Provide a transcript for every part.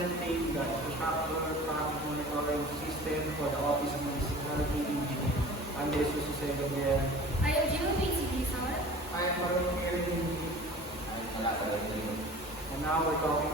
presenting the infrastructure traffic monitoring system for the Office of Municipality Engineer. I'm Jesus Jose Gabriel. I am Jimmy Sibisar. I am Marlon Erin. I'm Malasa. And now we're talking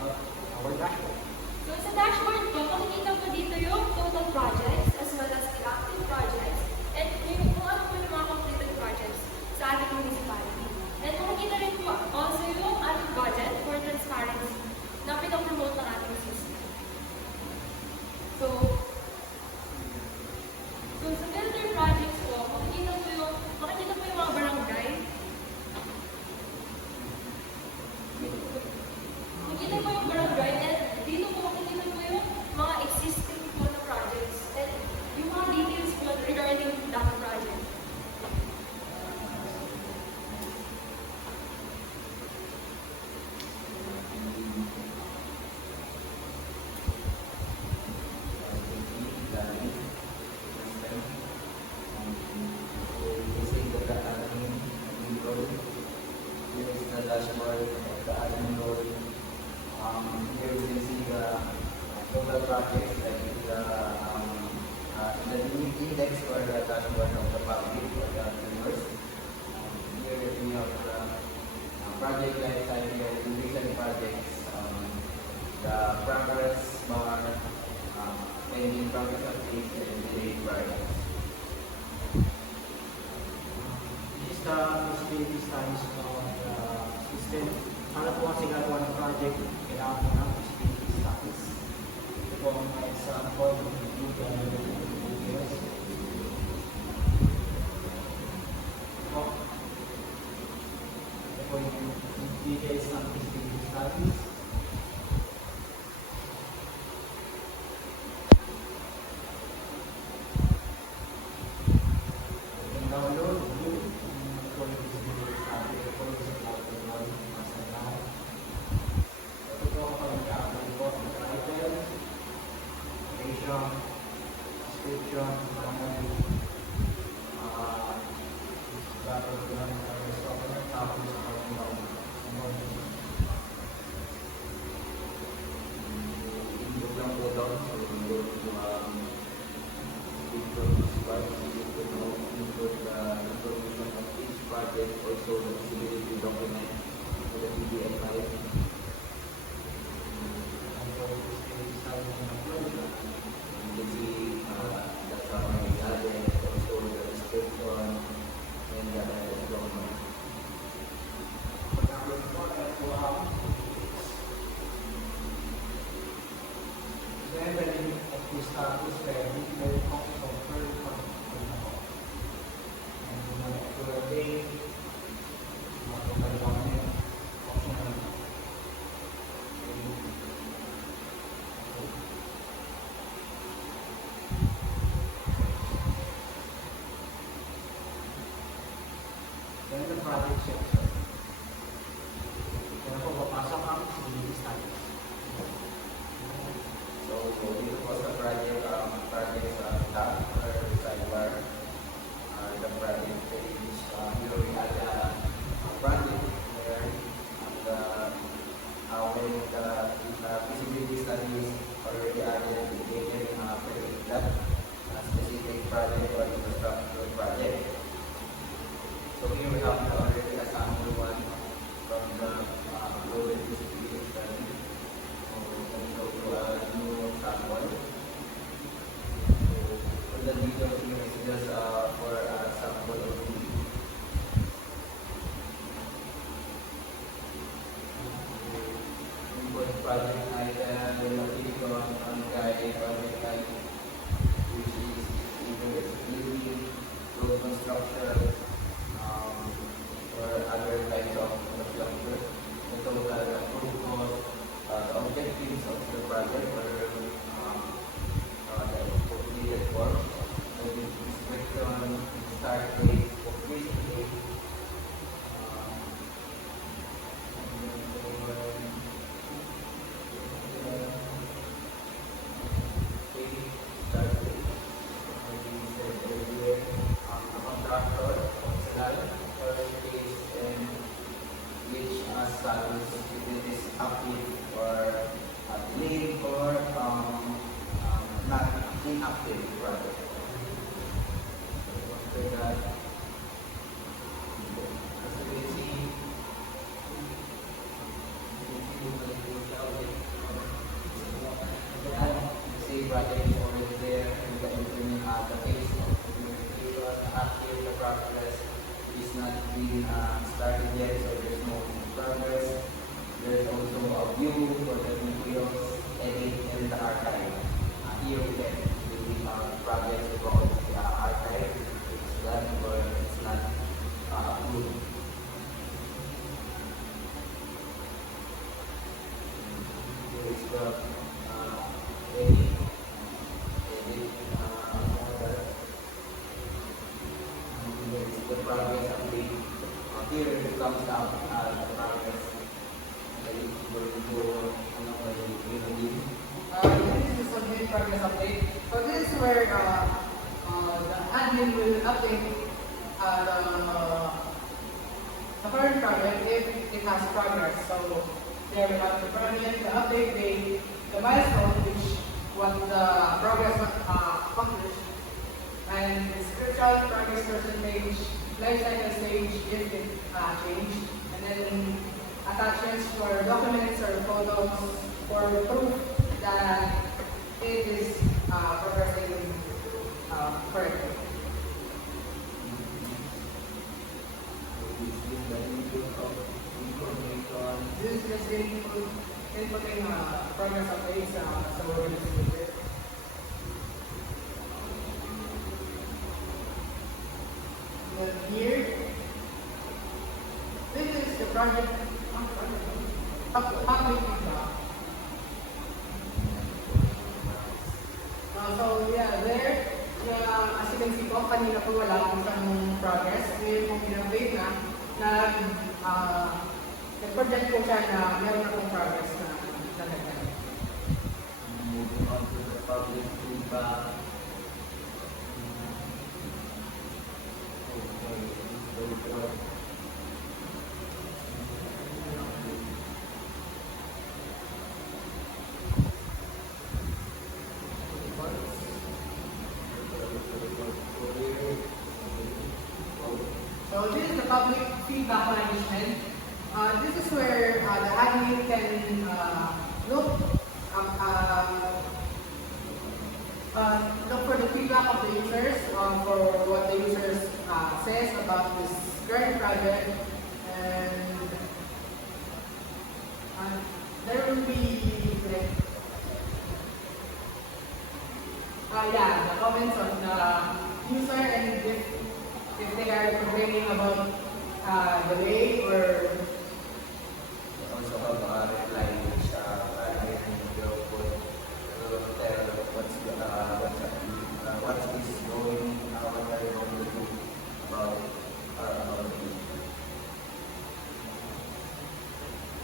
about our dashboard. So sa dashboard ko, makikita ko dito yung total projects as well as the active projects and yung kung ano po yung mga completed projects sa ating municipality. And makikita rin po also yung ating budget for transparency na pinapromote ng ating system. So sa filter projects ko, makikita po yung mga barangay. Makikita po yung barangay and dito po makikita po yung mga existing po na projects and yung mga details po regarding that project. Dashboard of the admin role. Here we can see the total projects like the index for the dashboard of the public or the members. Here we have the project lifecycle, recent projects, the progress bar, pending progress updates, and delayed projects. This is the feasibility studies of the system. Para po kasi gagawa ng project, kailangan po ng feasibility studies. Ito po ang mga example ng Google Details. Ito po yung details ng feasibility studies. Download, view, for the feasibility study, for the ito po ang pag-upload po ng title, location, description, summary, background ng software, tapos ang Look lang po down, so we can go to input this part, so you can input the information of each project, also the feasibility document for the PDF file. You can see the summary added, also the description, and the document. Leveling of the status ready will also occur from the date, optional. Then the project section. Kaya po papasok ang feasibility studies. So dito po sa project tab or sidebar, the project page, here we have the project where when the feasibility studies already added, they can predict that specific project or infrastructure project. So here we have already a sample one from the global feasibility study. So we can go to a new sample. So all the details here is just for a sample only. Input project item, location, guide, project type, which is either building, road construction, or other types of infrastructure. The total approved cost, the objectives of the project, or the completed work, the description, start date, completion date, start date, as we said earlier, the contractor inactive project. After that, as you can see, say project is already there, and the implement the phase of implementation, the active, the progress is not being started yet, so there's no progress. There's also a view for the videos, edit, and the archive. Here we can do the projects about the archive. It's done or it's not approved. Here is the edit, here is the progress update. Here it comes out the progress. This is a new progress update. So this is where the admin will update the current project if it has progress. So there we have the project, the update date, the milestone, which what the progress accomplished, and description, progress percentage, life cycle stage if it changed, and then attachments for documents or photos for proof that it is progressing correctly. This is just inputting progress updates, so we're going to see it. Then here, this is the project public feedback. So yeah, there, as you can see po, kanina po wala akong isang progress. Ngayon po pinag-update na nag-project po siya na meron akong progress na nagagay. Moving on to the public feedback. So this is the public feedback management. This is where the admin can look look for the feedback of the users, for what the users says about this current project, and there will be like the comments of the user, and if they are complaining about delay or Also have a reply which admin will put tell what's this going, what are you going to do about it.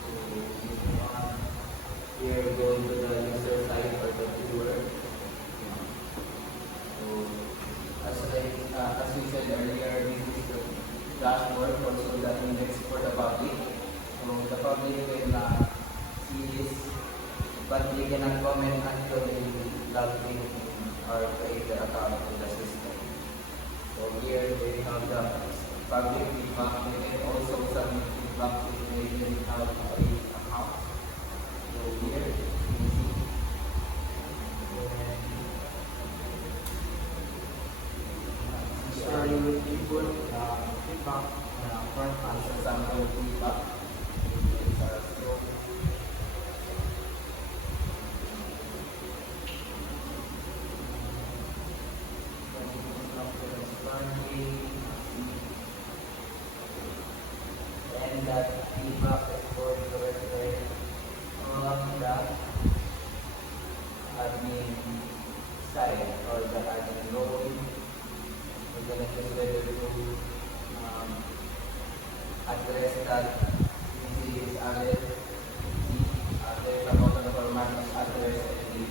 So moving on, here we go to the user side or the viewer. So as we said earlier, this is the dashboard, also the index for the public. So the public will see this, but they cannot comment until they log in or create the account in the system. So here they have the public feedback. They can also submit feedback if they didn't have a account. So here you can see. So you will input feedback for As a sample feedback. And that feedback is for the website on the admin side or the admin role. We're going to just let it to address that this is added. There's a button format of address and the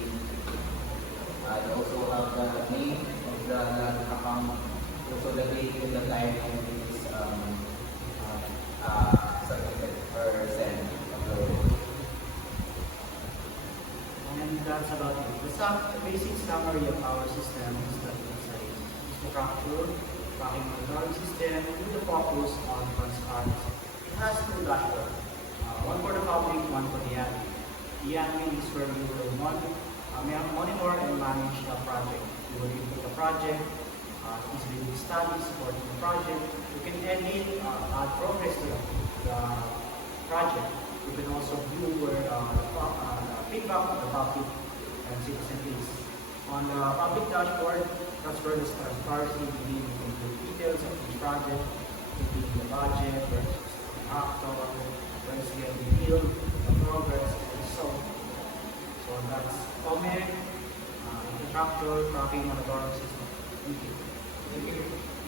they also have the name of the account, also the date and the time when it is submitted or sent, uploaded. and that's about it. The basic summary of our system is that it's a structure, tracking monitoring system with a focus on transparency. It has two dashboards, one for the public, one for the admin. The admin is where you will monitor and manage the project. You will input the project, feasibility studies supporting the project. You can edit, add progress to the project. You can also view where the feedback of the public and citizen is. On the public dashboard, that's where the transparency begins. You can include details of each project, including the budget, where it's the actor, where it's getting built, the progress, and so on. So that's comment, infrastructure, tracking, monitoring system. Thank you. Thank you.